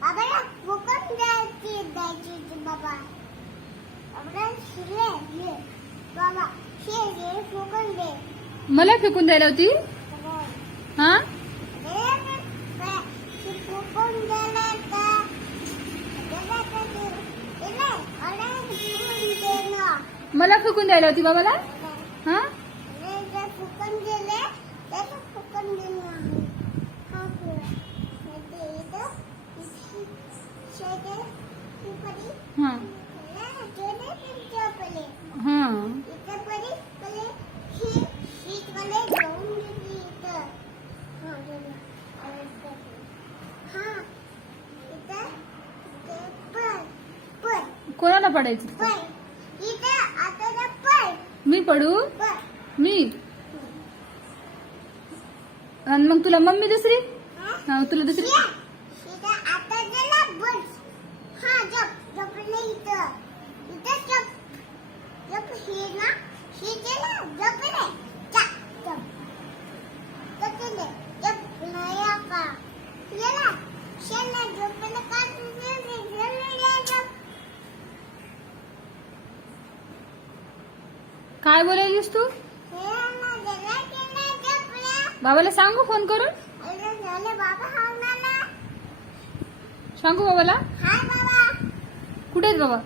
बाबाला फुकट द्यायची बाबा. बाबा शिले बाबा शिले फुकट दे. मला फेकून द्यायला होती. हा मला फेकून द्यायला होती बाबाला. हा हा कोणाला पडायचं. मी पडू. मी आणि मग तुला मम्मी दुसरी. हा तुला दुसरी. काय बोलायलीस तू. बाबाला सांगू फोन करून. सांगू बाबाला. कुठे आहेत बाबा.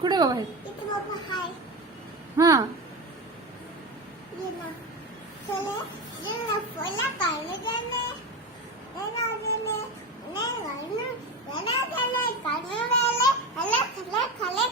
कुठे बाबा आहेत. हा खाले